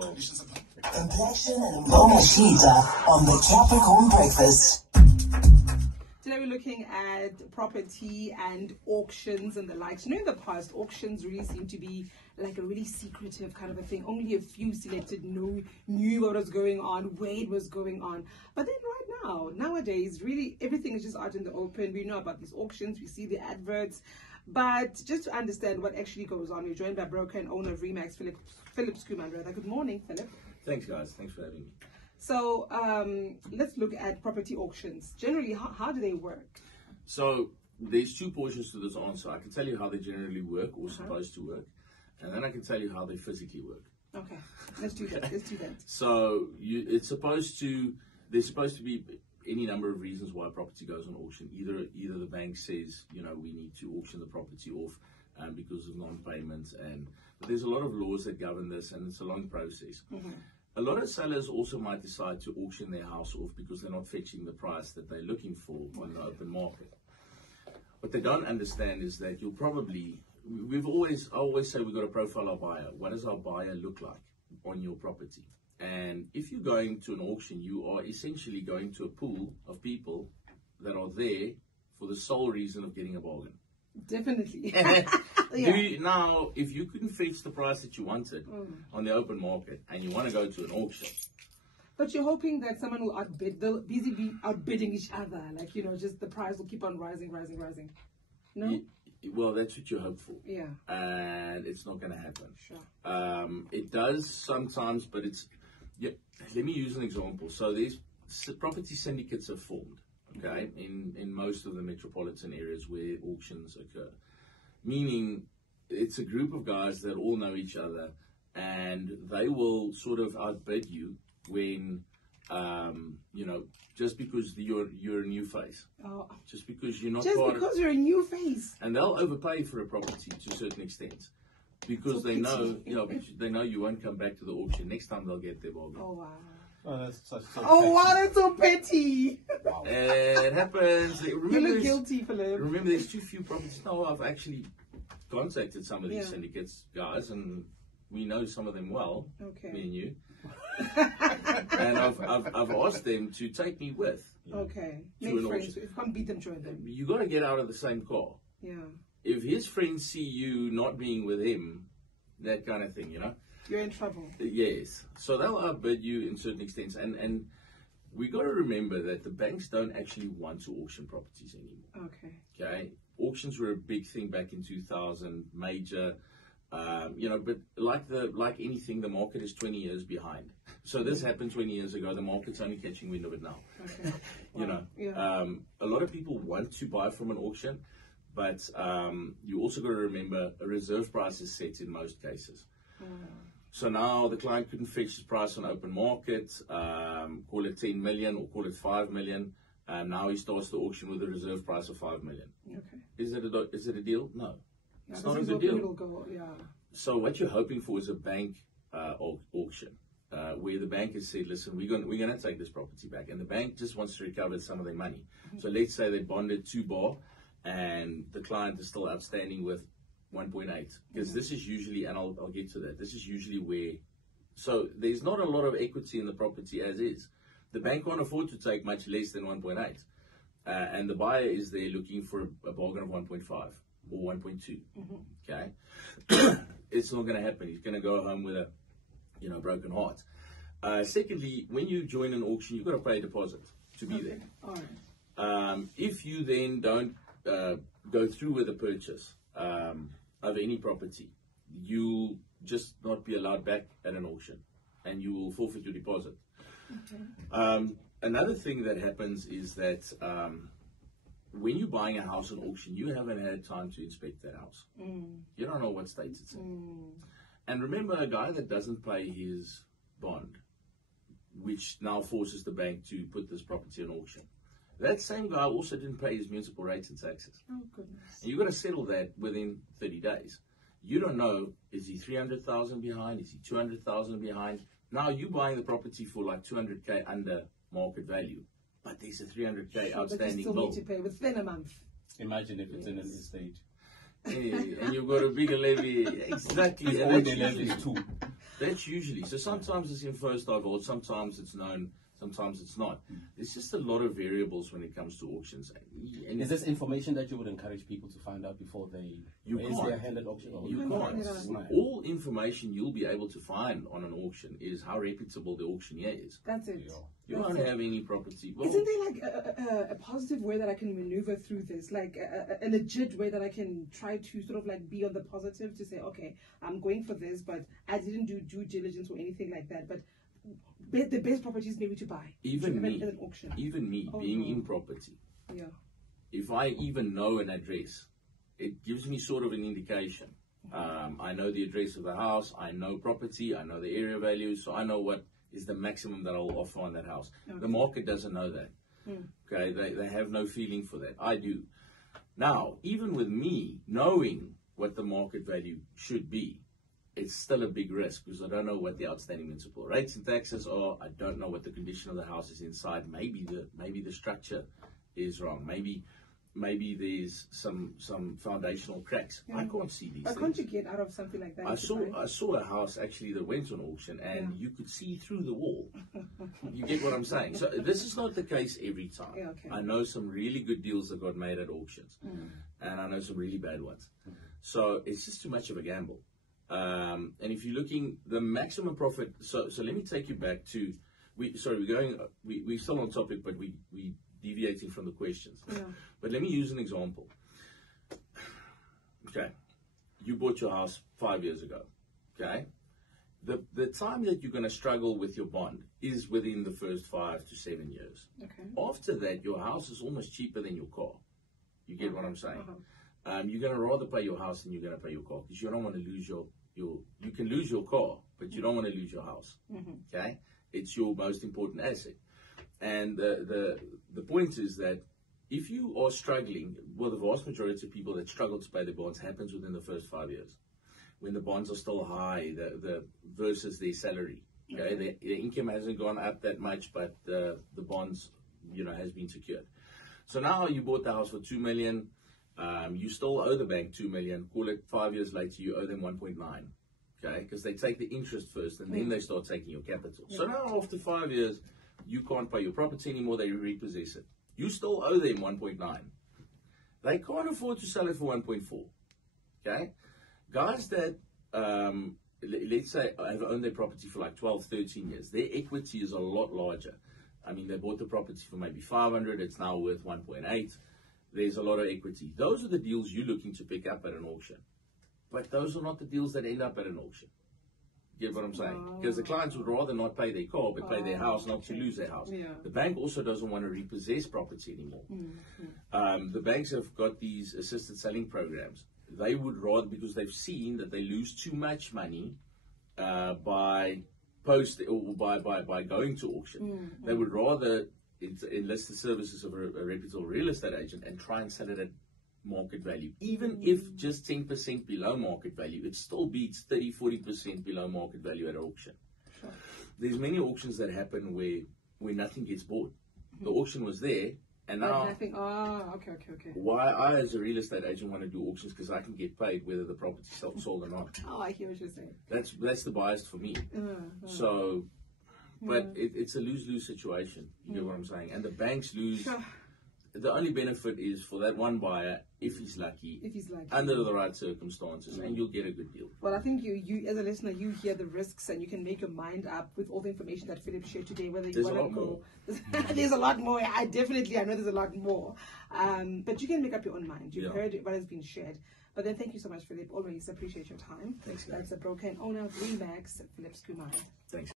well. Complexion and Mona Shita on the Capricorn Breakfast. Today we're looking at property and auctions and the likes. You know, in the past, auctions really seemed to be like a really secretive kind of a thing. Only a few selected knew what was going on, where it was going on. But then nowadays, really everything is just out in the open. We know about these auctions, we see the adverts. But just to understand what actually goes on, we're joined by broker and owner of REMAX, Philip Skumandrada. Good morning, Philip. Thanks, guys. Thanks for having me. So let's look at property auctions. Generally, how do they work? So there's two portions to this answer. I can tell you how they generally work or supposed to work, and then I can tell you how they physically work. Okay, let's do that. Let's do that. So there's supposed to be any number of reasons why a property goes on auction. Either the bank says, you know, we need to auction the property off because of non-payments, but there's a lot of laws that govern this, and it's a long process. A lot of sellers also might decide to auction their house off because they're not fetching the price that they're looking for on the open market. What they don't understand is that I always say we've got to profile our buyer. What does our buyer look like on your property? And if you're going to an auction, you are essentially going to a pool of people that are there for the sole reason of getting a bargain. Definitely. Now, if you couldn't fetch the price that you wanted on the open market and you want to go to an auction, but you're hoping that someone will outbid, they'll busy be outbidding each other, like, you know, just the price will keep on rising. No? Well, that's what you hope for. Yeah. And it's not going to happen. Sure. It does sometimes, but let me use an example. So these property syndicates are formed, okay, in most of the metropolitan areas where auctions occur. Meaning it's a group of guys that all know each other, and they will sort of outbid you when, you know, just because you're a new face. Oh. Just because you're not just because you're a new face. And they'll overpay for a property to a certain extent. Because they know, they know you won't come back to the auction. Next time they'll get their bargain. Oh, wow. Oh, that's so wow, that's so petty. Wow. It happens. You look guilty, Philip. Remember, there's too few properties. No, I've actually contacted some of these syndicates guys, and we know some of them well. Okay. Me and you. And I've asked them to take me with. Okay. Make friends. If you can't beat them, join them. You got to get out of the same car. Yeah. If his friends see you not being with him, that kind of thing, you know. You're in trouble. Yes. So they'll outbid you in certain extents. And we got to remember that the banks don't actually want to auction properties anymore. Okay. Auctions were a big thing back in 2000, major, you know, but like anything, the market is 20 years behind. So this happened 20 years ago. The market's only catching wind of it now. Okay. You know, a lot of people want to buy from an auction, but you also got to remember a reserve price is set in most cases. So now the client couldn't fetch his price on open market, call it 10 million or call it 5 million. Now he starts the auction with a reserve price of 5 million. Okay. Is it a deal? No. It's not a good deal. So what you're hoping for is a bank auction, where the bank has said, listen, we're going to take this property back. And the bank just wants to recover some of their money. So let's say they bonded 2 bar and the client is still outstanding with 1.8, because this is usually, and I'll get to that, this is usually where, so there's not a lot of equity in the property as is. The bank can't afford to take much less than 1.8, and the buyer is there looking for a bargain of 1.5 or 1.2. Okay. It's not going to happen. He's going to go home with a, you know, broken heart. Secondly, when you join an auction, you've got to pay a deposit to be there. All right. If you then don't go through with the purchase of any property, you'll just not be allowed back at an auction, and you will forfeit your deposit. Okay. Another thing that happens is that when you're buying a house on auction, you haven't had time to inspect that house. You don't know what state it's in. And remember, a guy that doesn't pay his bond, which now forces the bank to put this property on auction, that same guy also didn't pay his municipal rates and taxes. Oh, goodness. And you've got to settle that within 30 days. You don't know, is he 300,000 behind? Is he 200,000 behind? Now you're buying the property for like 200K under market value, but there's a 300K outstanding but you still bill. Need to pay within a month. Imagine if it's in this stage. Yeah, and you've got a bigger levy. Exactly. And all the levies too. That's usually. So sometimes it's in first divulge, sometimes it's known, sometimes it's not. There's just a lot of variables when it comes to auctions. And is this information that you would encourage people to find out before they raise their hand at auction? You can't. All information you'll be able to find on an auction is how reputable the auctioneer is. That's it. You don't have any property. Well, isn't there like a positive way that I can maneuver through this? Like a legit way that I can try to sort of like be on the positive to say, okay, I'm going for this, but I didn't do due diligence or anything like that. But the best properties maybe to buy. Even me, at an auction. Even me being in property. Yeah. If I even know an address, it gives me sort of an indication. I know the address of the house, I know property, I know the area value, so I know what is the maximum that I'll offer on that house. Okay. The market doesn't know that. Okay, they have no feeling for that. I do. Now, even with me knowing what the market value should be, it's still a big risk because I don't know what the outstanding municipal rates and taxes are. I don't know what the condition of the house is inside. Maybe the structure is wrong. Maybe there's some foundational cracks. I can't see these things. Can't you get out of something like that? I saw a house actually that went on auction and you could see through the wall. You get what I'm saying? So this is not the case every time. Yeah, okay. I know some really good deals that got made at auctions and I know some really bad ones. So it's just too much of a gamble. And if you're looking the maximum profit, so let me take you back to we're still on topic, but we deviating from the questions. Yeah. But let me use an example. Okay, you bought your house 5 years ago. Okay, the time that you're going to struggle with your bond is within the first 5 to 7 years. Okay. After that, your house is almost cheaper than your car. You get what I'm saying? You're going to rather pay your house than you're going to pay your car because you don't want to lose you can lose your car, but you don't want to lose your house. Okay, it's your most important asset. And the point is that if you are struggling, well, the vast majority of people that struggle to pay their bonds happens within the first 5 years, when the bonds are still high, the versus their salary. Okay, their income hasn't gone up that much, but the bonds, has been secured. So now you bought the house for 2 million. You still owe the bank 2 million. Call it 5 years later, you owe them 1.9. Okay, because they take the interest first, and then they start taking your capital. So now after 5 years, you can't pay your property anymore. They repossess it. You still owe them 1.9. They can't afford to sell it for 1.4. Okay, guys that let's say have owned their property for like 12, 13 years, their equity is a lot larger. I mean, they bought the property for maybe 500. It's now worth 1.8. There's a lot of equity. Those are the deals you're looking to pick up at an auction. But those are not the deals that end up at an auction. You get what I'm saying? Because the clients would rather not pay their car, but pay their house, not to lose their house. Yeah. The bank also doesn't want to repossess property anymore. The banks have got these assisted selling programs. They would rather, because they've seen that they lose too much money by going to auction. They would rather enlist the services of a reputable real estate agent and try and sell it at market value. Even if just 10% below market value, it still beats 30-40% below market value at auction. Sure. There's many auctions that happen where nothing gets bought. The auction was there, and now nothing. Okay. Why I, as a real estate agent, want to do auctions because I can get paid whether the property sold or not. I hear what you're saying. That's the bias for me. So. But it's a lose-lose situation. You get what I'm saying? And the banks lose. Sure. The only benefit is for that one buyer, if he's lucky, under the right circumstances, and you'll get a good deal. Well, I think you as a listener, you hear the risks and you can make your mind up with all the information that Philip shared today. Whether you want to go, there's a lot more. I know there's a lot more. But you can make up your own mind. You've heard what has been shared. But then thank you so much, Philip. Always appreciate your time. Thanks, guys. That's the broker and owner of REMAX, Philip Kumar. Thanks.